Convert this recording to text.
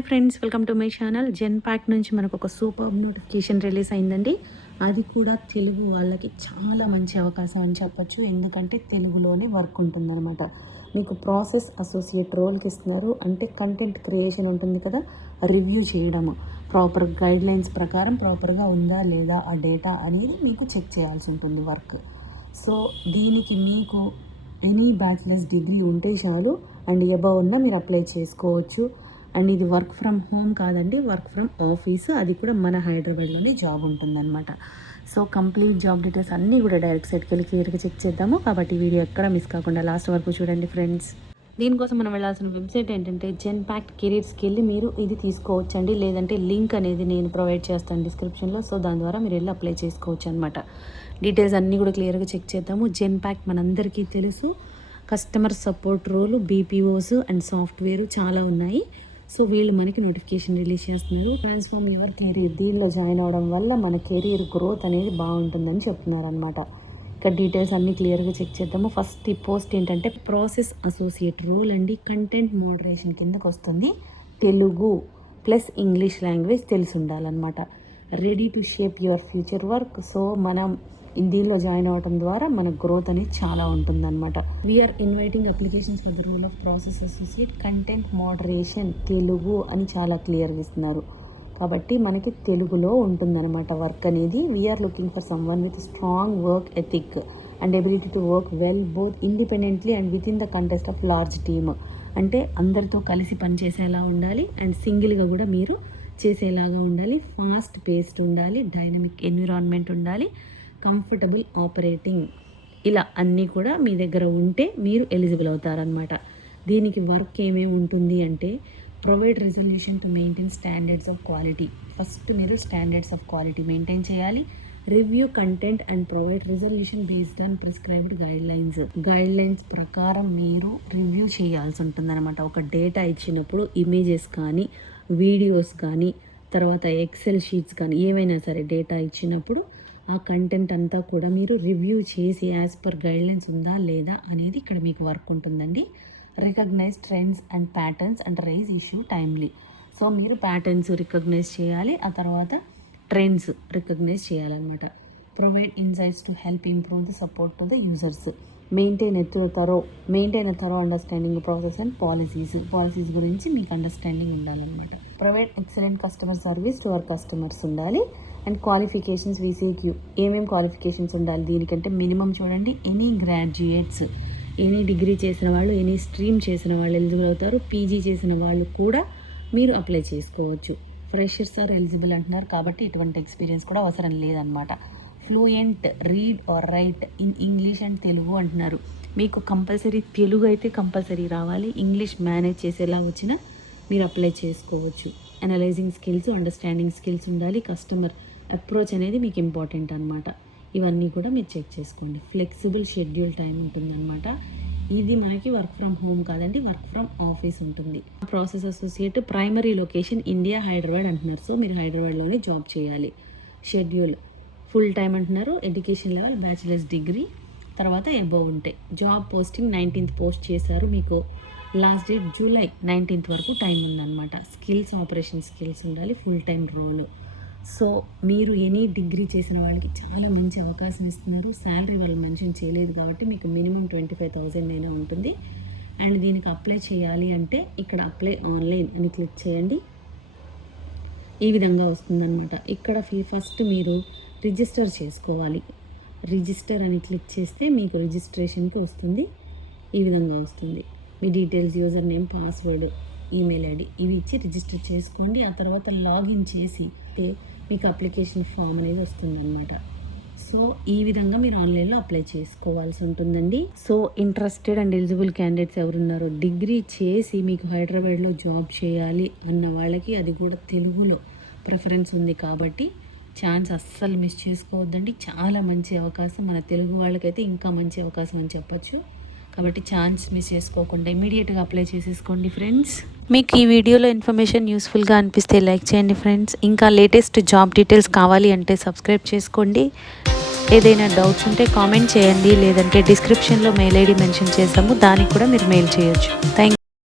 Hi friends, welcome to my channel. Genpact నుంచి మనకు ఒక సూపర్ నోటిఫికేషన్ రిలీజ్ అయిందండి. అది కూడా తెలుగు వాళ్ళకి చాలా మంచి అవకాశం అని చెప్పొచ్చు. ఎందుకంటే తెలుగులోనే వర్క్ ఉంటుందన్నమాట. మీకు ప్రాసెస్ అసోసియేట్ రోల్కి ఇస్తున్నారు. అంటే కంటెంట్ క్రియేషన్ ఉంటుంది కదా, రివ్యూ చేయడము, ప్రాపర్ గైడ్లైన్స్ ప్రకారం ప్రాపర్గా ఉందా లేదా ఆ డేటా అనేది మీకు చెక్ చేయాల్సి ఉంటుంది వర్క్. సో దీనికి మీకు ఎనీ బ్యాచిలర్స్ డిగ్రీ ఉంటే చాలు, అండ్ అబవ్ ఉన్న మీరు అప్లై చేసుకోవచ్చు. అండ్ ఇది వర్క్ ఫ్రమ్ హోమ్ కాదండి, వర్క్ ఫ్రమ్ ఆఫీస్. అది కూడా మన హైదరాబాద్లోనే జాబ్ ఉంటుందన్నమాట. సో కంప్లీట్ జాబ్ డీటెయిల్స్ అన్నీ కూడా డైరెక్ట్ సైట్కి వెళ్ళి క్లియర్గా చెక్ చేద్దాము. కాబట్టి వీడియో ఎక్కడ మిస్ కాకుండా లాస్ట్ వరకు చూడండి ఫ్రెండ్స్. దీనికోసం మనం వెళ్ళాల్సిన వెబ్సైట్ ఏంటంటే జెన్పాక్ట్ కెరీర్స్కి వెళ్ళి మీరు ఇది తీసుకోవచ్చండి. లేదంటే లింక్ అనేది నేను ప్రొవైడ్ చేస్తాను డిస్క్రిప్షన్లో. సో దాని ద్వారా మీరు వెళ్ళి అప్లై చేసుకోవచ్చు అనమాట. డీటెయిల్స్ అన్నీ కూడా క్లియర్గా చెక్ చేద్దాము. జెన్పాక్ట్ మనందరికీ తెలుసు, customer support role, BPOs and software చాలా ఉన్నాయి. సో వీళ్ళు మనకి నోటిఫికేషన్ రిలీజ్ చేస్తున్నారు. ట్రాన్స్ఫార్మ్ యువర్ కెరీర్, దీనిలో జాయిన్ అవ్వడం వల్ల మన కెరీర్ గ్రోత్ అనేది బాగుంటుందని చెప్తున్నారు అనమాట. ఇక్కడ డీటెయిల్స్ అన్నీ క్లియర్గా చెక్ చేద్దాము. ఫస్ట్ ఈ పోస్ట్ ఏంటంటే ప్రాసెస్ అసోసియేట్ రోల్ అండి. కంటెంట్ మోడరేషన్ కిందకు వస్తుంది. తెలుగు ప్లస్ ఇంగ్లీష్ లాంగ్వేజ్ తెలిసి ఉండాలన్నమాట. Ready to shape your future work. So మనం దీనిలో జాయిన్ అవ్వడం ద్వారా మన గ్రోత్ అనేది చాలా ఉంటుందన్నమాట. We are inviting applications for the role of process associate content moderation Telugu అని చాలా క్లియర్గా ఇస్తున్నారు. కాబట్టి మనకి తెలుగులో ఉంటుందన్నమాట వర్క్ అనేది. We are looking for someone with strong work ethic and ability to work well both independently and within the context of large team. అంటే అందరితో కలిసి పనిచేసేలా ఉండాలి అండ్ సింగిల్గా కూడా మీరు చేసేలాగా ఉండాలి. ఫాస్ట్ పేస్డ్ ఉండాలి, డైనమిక్ ఎన్విరాన్మెంట్ ఉండాలి, కంఫర్టబుల్ ఆపరేటింగ్, ఇలా అన్నీ కూడా మీ దగ్గర ఉంటే మీరు ఎలిజిబుల్ అవుతారనమాట. దీనికి వర్క్ ఏమేమి ఉంటుంది అంటే provide resolution to maintain standards of quality. First మీరు స్టాండర్డ్స్ ఆఫ్ క్వాలిటీ మెయింటైన్ చేయాలి. Review content and provide resolution based on prescribed guidelines ప్రకారం మీరు రివ్యూ చేయాల్సి ఉంటుందన్నమాట. ఒక డేటా ఇచ్చినప్పుడు ఇమేజెస్ కానీ వీడియోస్ కానీ తర్వాత ఎక్సెల్ షీట్స్ కానీ ఏవైనా సరే డేటా ఇచ్చినప్పుడు ఆ కంటెంట్ అంతా కూడా మీరు రివ్యూ చేసి యాజ్ పర్ గైడ్లైన్స్ ఉందా లేదా అనేది ఇక్కడ మీకు వర్క్ ఉంటుందండి. Recognize trends and patterns and raise issue timely. So మీరు ప్యాటర్న్స్ రికగ్నైజ్ చేయాలి, ఆ తర్వాత ట్రెండ్స్ రికగ్నైజ్ చేయాలన్నమాట. Provide insights to help improve the support to the users. Maintain thorough understanding process and policies గురించి మీకు అండర్స్టాండింగ్ ఉండాలన్నమాట. Provide excellent customer service to our customers ఉండాలి. And qualifications వీసీక్యూ, ఏమేమి క్వాలిఫికేషన్స్ ఉండాలి దీనికంటే మినిమం చూడండి, ఎనీ గ్రాడ్యుయేట్స్, ఎనీ డిగ్రీ చేసిన వాళ్ళు, ఎనీ స్ట్రీమ్ చేసిన వాళ్ళు ఎలిజిబుల్ అవుతారు. పీజీ చేసిన వాళ్ళు కూడా మీరు అప్లై చేసుకోవచ్చు. ఫ్రెషర్స్ ఆర్ ఎలిజిబుల్ అంటున్నారు కాబట్టి ఎటువంటి ఎక్స్పీరియన్స్ కూడా అవసరం లేదనమాట. Fluent read or write in English and Telugu అంటున్నారు. మీకు కంపల్సరీ తెలుగు అయితే కంపల్సరీ రావాలి. ఇంగ్లీష్ మేనేజ్ చేసేలా వచ్చినా మీరు అప్లై చేసుకోవచ్చు. అనలైజింగ్ స్కిల్స్, అండర్స్టాండింగ్ స్కిల్స్ ఉండాలి. కస్టమర్ అప్రోచ్ అనేది మీకు ఇంపార్టెంట్ అనమాట. ఇవన్నీ కూడా మీరు చెక్ చేసుకోండి. ఫ్లెక్సిబుల్ షెడ్యూల్ టైం ఉంటుందన్నమాట. ఇది మనకి వర్క్ ఫ్రమ్ హోమ్ కాదండి, వర్క్ ఫ్రమ్ ఆఫీస్ ఉంటుంది. Process associate primary location India Hyderabad అంటున్నారు. సో మీరు హైదరాబాద్లోనే జాబ్ చేయాలి. షెడ్యూల్ ఫుల్ టైం అంటున్నారు. ఎడ్యుకేషన్ లెవెల్ బ్యాచిలర్స్ డిగ్రీ తర్వాత అబవ్ ఉంటే. జాబ్ పోస్టింగ్ 19th పోస్ట్ చేశారు. మీకు లాస్ట్ డేట్ జూలై 19th వరకు టైం ఉందన్నమాట. స్కిల్స్ ఆపరేషన్ స్కిల్స్ ఉండాలి. Full time role. సో మీరు ఎనీ డిగ్రీ చేసిన వాళ్ళకి చాలా మంచి అవకాశం ఇస్తున్నారు. శాలరీ వాళ్ళు మెన్షన్ చేయలేదు కాబట్టి మీకు మినిమం 25,000 అయినా ఉంటుంది. అండ్ దీనికి అప్లై చేయాలి అంటే ఇక్కడ అప్లై ఆన్లైన్ అని క్లిక్ చేయండి. ఈ విధంగా వస్తుందన్నమాట. ఇక్కడ ఫస్ట్ మీరు రిజిస్టర్ చేసుకోవాలి. రిజిస్టర్ అని క్లిక్ చేస్తే మీకు రిజిస్ట్రేషన్కి వస్తుంది. ఈ విధంగా వస్తుంది. మీ details, user name, password, email ID ఇవి ఇచ్చి రిజిస్టర్ చేసుకోండి. ఆ తర్వాత లాగిన్ చేసి మీకు అప్లికేషన్ ఫామ్ అనేది వస్తుందన్నమాట. సో ఈ విధంగా మీరు ఆన్లైన్లో అప్లై చేసుకోవాల్సి ఉంటుందండి. So interested and eligible candidates ఎవరున్నారో, డిగ్రీ చేసి మీకు హైదరాబాద్లో జాబ్ చేయాలి అన్న వాళ్ళకి అది కూడా తెలుగులో ప్రిఫరెన్స్ ఉంది కాబట్టి ఛాన్స్ అస్సలు మిస్ చేసుకోవద్దండి. చాలా మంచి అవకాశం. మన తెలుగు వాళ్ళకైతే ఇంకా మంచి అవకాశం అని చెప్పచ్చు. కాబట్టి ఛాన్స్ మిస్ చేసుకోకుండా ఇమీడియట్గా అప్లై చేసేసుకోండి ఫ్రెండ్స్. మీకు ఈ వీడియోలో ఇన్ఫర్మేషన్ యూస్ఫుల్గా అనిపిస్తే లైక్ చేయండి ఫ్రెండ్స్. ఇంకా లేటెస్ట్ జాబ్ డీటెయిల్స్ కావాలి అంటే సబ్స్క్రైబ్ చేసుకోండి. ఏదైనా డౌట్స్ ఉంటే కామెంట్ చేయండి, లేదంటే డిస్క్రిప్షన్లో మెయిల్ ఐడి మెన్షన్ చేస్తాము, దానికి కూడా మీరు మెయిల్ చేయొచ్చు. థ్యాంక్